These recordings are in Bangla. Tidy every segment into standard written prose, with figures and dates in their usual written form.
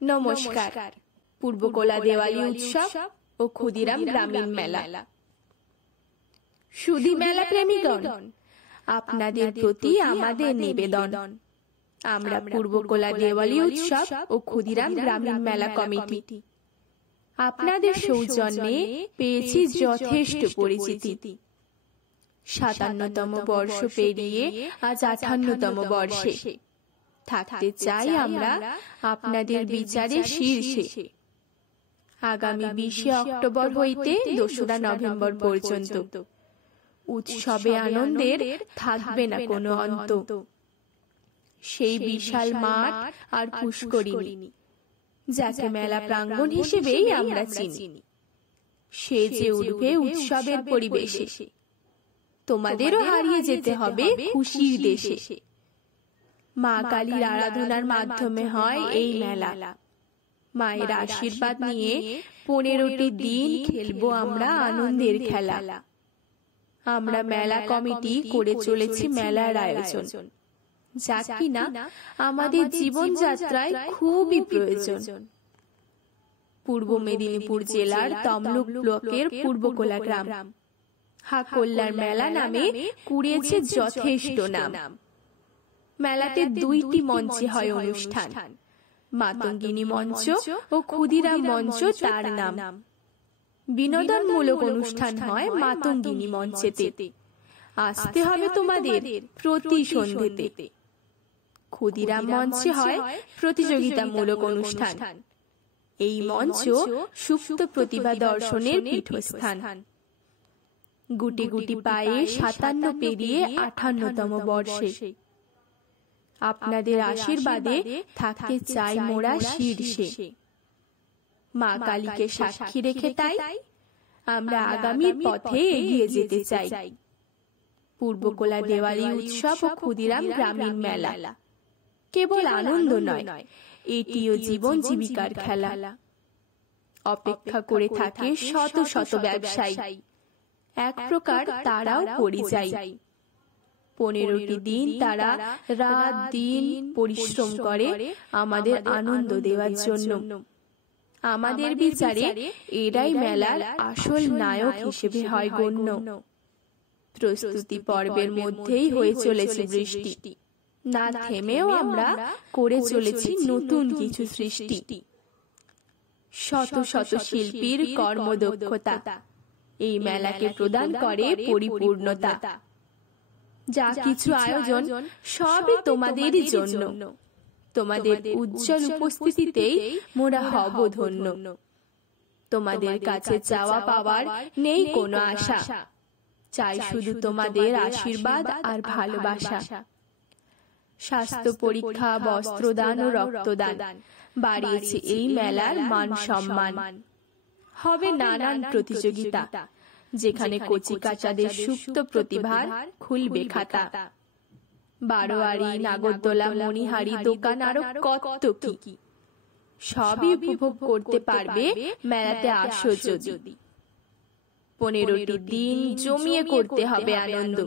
নমস্কার। পূর্বকোলা দেওয়ালি উৎসব ও ক্ষুদিরাম গ্রামীণ মেলা। সুধী মেলা প্রেমীগণ, আপনাদের প্রতি আমাদের নিবেদন। আমরা পূর্বকোলা দেওয়ালি উৎসব ও ক্ষুদিরাম গ্রামীণ মেলা কমিটি আপনাদের সৌজন্যে পেয়েছি যথেষ্ট পরিচিতি। 57তম বর্ষ পেরিয়ে আজ 58তম বর্ষে থাকতে চাই আমরা আপনাদের বিচারে শীর্ষে। আগামী 20 অক্টোবর হইতে 2রা নভেম্বর পর্যন্ত উৎসবে আনন্দের থাকবে না কোনো অন্ত। সেই বিশাল মাঠ আর পুষ্করিণী, যাকে মেলা প্রাঙ্গণ হিসেবেই আমরা চিনি, সে যে উঠবে উৎসবের পরিবেশে। তোমাদেরও হারিয়ে যেতে হবে খুশির দেশে। মা কালীর আরাধনার মাধ্যমে হয় এই মেলা। মায়ের আশীর্বাদ নিয়ে 15টি দিন খেলবো আমরা আনন্দের খেলা। আমরা মেলা কমিটি করে চলেছি মেলার আয়োজন, যা কিনা আমাদের জীবনযাত্রায় খুবই প্রয়োজন। পূর্ব মেদিনীপুর জেলার তমলুক ব্লকের পূর্বকোলা গ্রাম হাকল্যার মেলা নামে কুড়িয়েছে যথেষ্ট নাম। মেলাতে 2টি মঞ্চে হয় অনুষ্ঠান, মাতঙ্গিনী মঞ্চ ও ক্ষুদিরাম মঞ্চ তার নাম। বিনোদনমূলক অনুষ্ঠান হয় মাতঙ্গিনী মঞ্চেতে। আসতে হবে তোমাদের প্রতি সন্ধ্যেতে। ক্ষুদিরাম মঞ্চে হয় প্রতিযোগিতামূলক অনুষ্ঠান। এই মঞ্চ সুপ্ত প্রতিভা দর্শনের পীঠস্থান। গুটি গুটি পায়ে 57 পেরিয়ে 58তম বর্ষে আপনাদের আশীর্বাদে থাকতে চাই মোরা শীর্ষে। মা কালীকে সাক্ষী রেখে তাই আমরা আগামীর পথে এগিয়ে যেতে চাই। পূর্বকোলা দেওয়ালি উৎসব ও ক্ষুদিরাম গ্রামীণ মেলা কেবল আনন্দ নয়, এটিও জীবন জীবিকার খেলা। অপেক্ষা করে থাকে শত শত ব্যবসায়ী, এক প্রকার তারাও পরিযায়ী। 15টি দিন তারা রাত দিন পরিশ্রম করে আমাদের আনন্দ দেওয়ার জন্য। আমাদের বিচারে এরাই মেলার আসল নায়ক হিসেবে হয় গণ্য। প্রস্তুতি পর্বের মধ্যেই হয়ে চলেছে বৃষ্টি, না থেমেও আমরা করে চলেছি নতুন কিছু সৃষ্টি। শত শত শিল্পীর কর্মদক্ষতা এই মেলাকে প্রদান করে পরিপূর্ণতা। যা কিছু আয়োজন সবই তোমাদেরই জন্য। তোমাদের উজ্জ্বল উপস্থিতিতেই মোরা হব ধন্য। তোমাদের কাছে চাওয়া পাওয়ার নেই কোনো আশা, চাই শুধু তোমাদের আশীর্বাদ আর ভালোবাসা। স্বাস্থ্য পরীক্ষা, বস্ত্রদান ও রক্তদান বাড়িয়েছে এই মেলার মান সম্মান। হবে নানান প্রতিযোগিতা, যেখানে কচিকাচাদের সুপ্ত প্রতিভার খুলবে খাতা। বারোয়ারি, নাগরদোলা, মণিহারি, দোকান আরো কত কি সবই উপভোগ করতে পারবে মেলাতে আসো যদি। 15টি দিন জমিয়ে করতে হবে আনন্দ।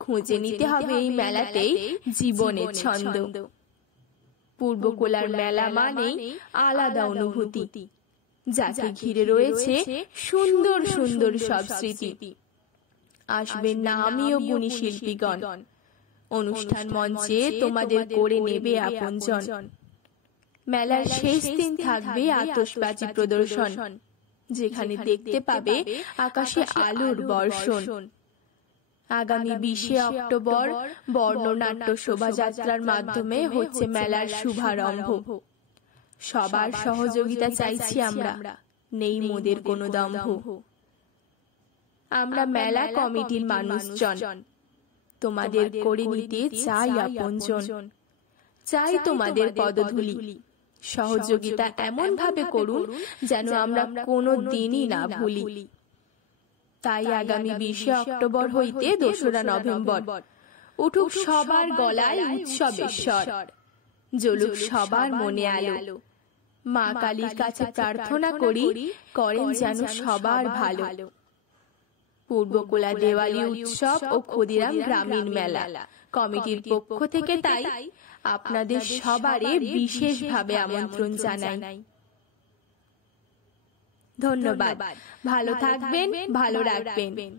খুঁজে নিতে হবে এই মেলাতেই জীবনের ছন্দ। পূর্বকোলার মেলা মানেই আলাদা অনুভূতি, যাকে ঘিরে রয়েছে সুন্দর সুন্দর সব স্মৃতি। আসবেন নামীয় গুণী শিল্পীগণ, অনুষ্ঠান মঞ্চে তোমাদের করে নেবে আপনজন। মেলার শেষ দিন থাকবে আতশবাজি প্রদর্শন, যেখানে দেখতে পাবে আকাশে আলোর বর্ষণ। আগামী 20 অক্টোবর বর্ণনাট্য শোভাযাত্রার মাধ্যমে হচ্ছে মেলার শুভারম্ভ। সবার সহযোগিতা চাইছি আমরা, নেই মোদের কোনো দম্ভ। আমরা মেলা কমিটির মানুষজন, তোমাদের করে নিতে চাই আপনজন। চাই তোমাদের পদধূলি, সহযোগিতা এমন ভাবে করুন যেন আমরা কোনো দিনই না ভুলি। তাই আগামী 20 অক্টোবর হইতে 2রা নভেম্বর উঠুক সবার গলায় উৎসবের স্বর, জ্বলুক সবার মনে আলো। মা কালীর কাছে প্রার্থনা করি, করেন যেন সবার ভালো। পূর্বকোলা দেওয়ালি উৎসব ও ক্ষুদিরাম গ্রামীণ মেলা কমিটির পক্ষ থেকে তাই আপনাদের সবারই বিশেষভাবে আমন্ত্রণ জানাই। ধন্যবাদ। ভালো থাকবেন, ভালো রাখবেন।